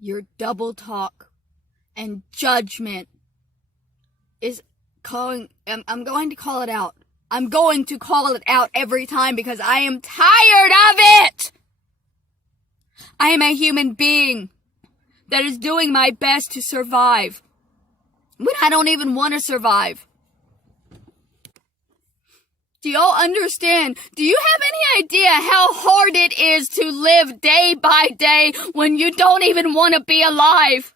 Your double talk and judgment is I'm going to call it out. I'm going to call it out every time because I am tired of it. I am a human being that is doing my best to survive when I don't even want to survive. Do y'all understand? Do you have any idea how hard it is to live day by day when you don't even want to be alive?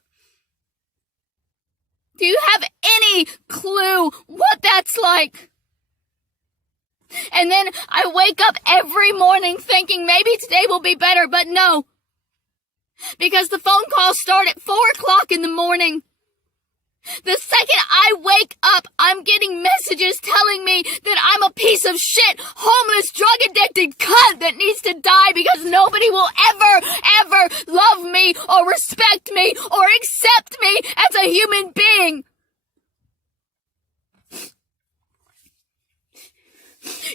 Do you have any clue what that's like? And then I wake up every morning thinking maybe today will be better, but no. Because the phone calls start at 4 o'clock in the morning. The second I wake up, I'm getting messages telling me that I'm a piece of shit, homeless, drug-addicted cunt that needs to die because nobody will ever love me or respect me or accept me as a human being.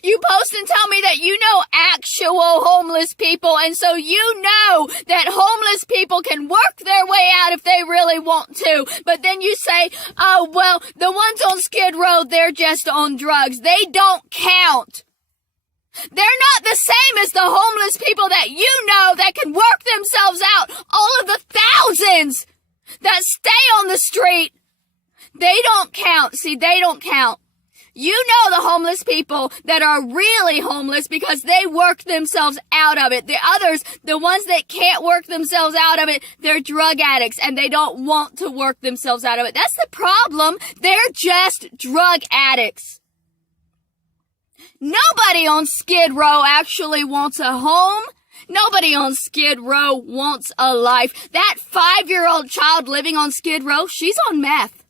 You post and tell me that you know actual homeless people, and so you know that homeless people can work their way out if they really want to. But then you say, oh, well, the ones on Skid Row, they're just on drugs. They don't count. They're not the same as the homeless people that you know that can work themselves out. All of the thousands that stay on the street, they don't count. See, they don't count. You know the homeless people that are really homeless because they work themselves out of it. The others, the ones that can't work themselves out of it, they're drug addicts and they don't want to work themselves out of it. That's the problem. They're just drug addicts. Nobody on Skid Row actually wants a home. Nobody on Skid Row wants a life. That 5-year-old child living on Skid Row, she's on meth.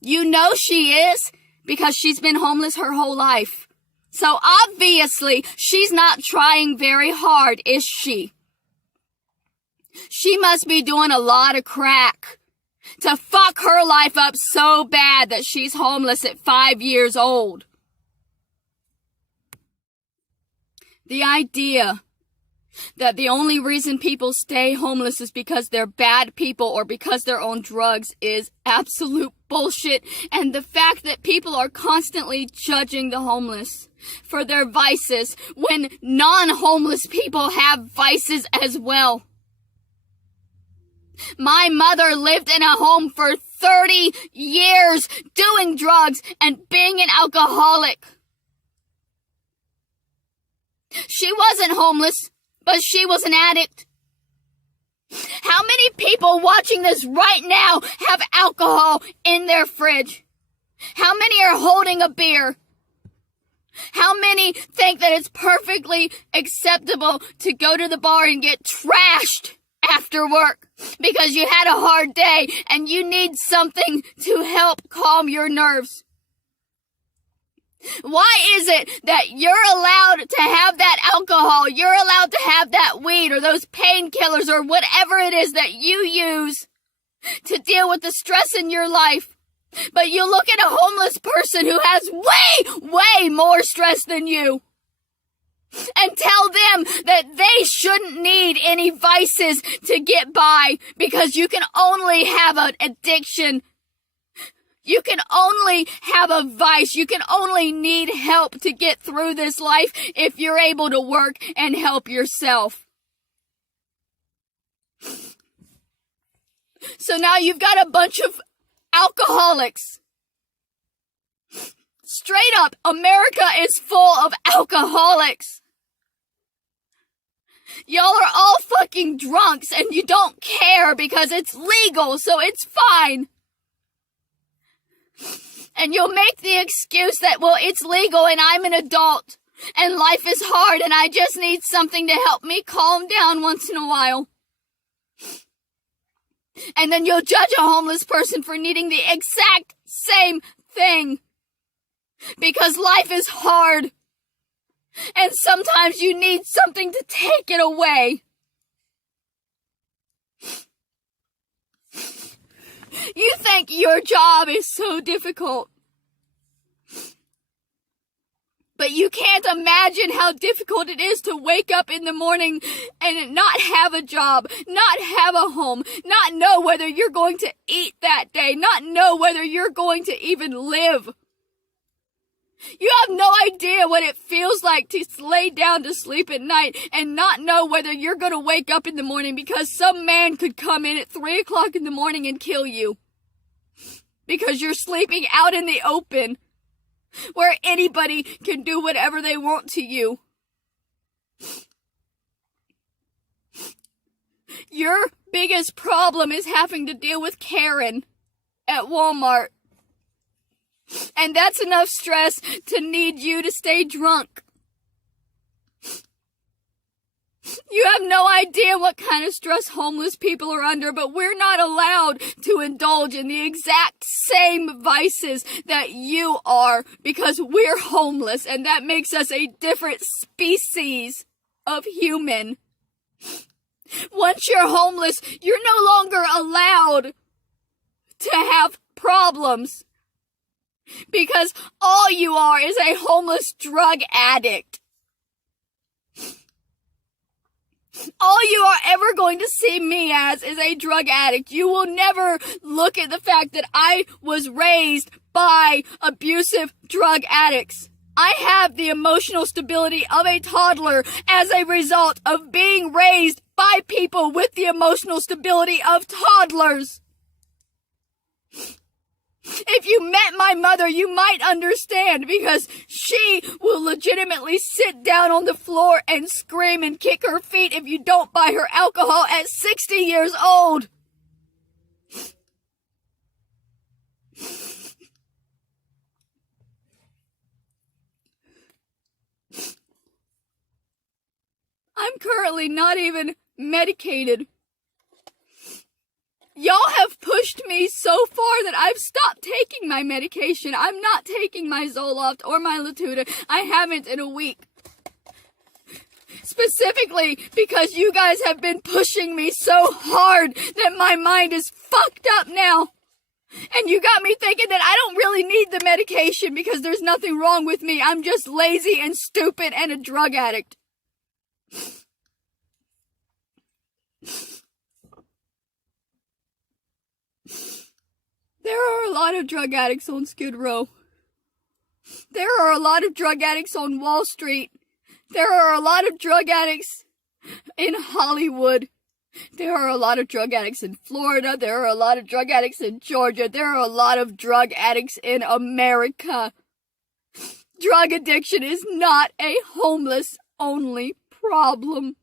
You know she is. Because she's been homeless her whole life. So obviously, she's not trying very hard, is she? She must be doing a lot of crack to fuck her life up so bad that she's homeless at 5 years old. The idea that the only reason people stay homeless is because they're bad people or because they're on drugs is absolute bullshit. And the fact that people are constantly judging the homeless for their vices when non-homeless people have vices as well. My mother lived in a home for 30 years doing drugs and being an alcoholic. She wasn't homeless, but she was an addict. How many people watching this right now have alcohol in their fridge? How many are holding a beer? How many think that it's perfectly acceptable to go to the bar and get trashed after work because you had a hard day and you need something to help calm your nerves? Why is it that you're allowed to have that alcohol, you're allowed to have that weed or those painkillers or whatever it is that you use to deal with the stress in your life, but you look at a homeless person who has way more stress than you and tell them that they shouldn't need any vices to get by because you can only have an addiction. You can only have a vice. You can only need help to get through this life if you're able to work and help yourself. So now you've got a bunch of alcoholics. Straight up, America is full of alcoholics. Y'all are all fucking drunks and you don't care because it's legal, so it's fine. And you'll make the excuse that, well, it's legal and I'm an adult and life is hard and I just need something to help me calm down once in a while. And then you'll judge a homeless person for needing the exact same thing. Because life is hard. And sometimes you need something to take it away. You think your job is so difficult. But you can't imagine how difficult it is to wake up in the morning and not have a job, not have a home, not know whether you're going to eat that day, not know whether you're going to even live. You have no idea what it feels like to lay down to sleep at night and not know whether you're going to wake up in the morning because some man could come in at 3 o'clock in the morning and kill you. Because you're sleeping out in the open, where anybody can do whatever they want to you. Your biggest problem is having to deal with Karen at Walmart. And that's enough stress to need you to stay drunk. You have no idea what kind of stress homeless people are under, but we're not allowed to indulge in the exact same vices that you are because we're homeless, and that makes us a different species of human. Once you're homeless, you're no longer allowed to have problems because all you are is a homeless drug addict. All you are ever going to see me as is a drug addict. You will never look at the fact that I was raised by abusive drug addicts. I have the emotional stability of a toddler as a result of being raised by people with the emotional stability of toddlers. If you met my mother, you might understand because she will legitimately sit down on the floor and scream and kick her feet if you don't buy her alcohol at 60 years old. I'm currently not even medicated. Y'all have pushed me so far that I've stopped taking my medication. I'm not taking my Zoloft or my Latuda. I haven't in a week. Specifically because you guys have been pushing me so hard that my mind is fucked up now. And you got me thinking that I don't really need the medication because there's nothing wrong with me. I'm just lazy and stupid and a drug addict. There are a lot of drug addicts on Skid Row. There are a lot of drug addicts on Wall Street. There are a lot of drug addicts in Hollywood. There are a lot of drug addicts in Florida. There are a lot of drug addicts in Georgia. There are a lot of drug addicts in America. Drug addiction is not a homeless-only problem.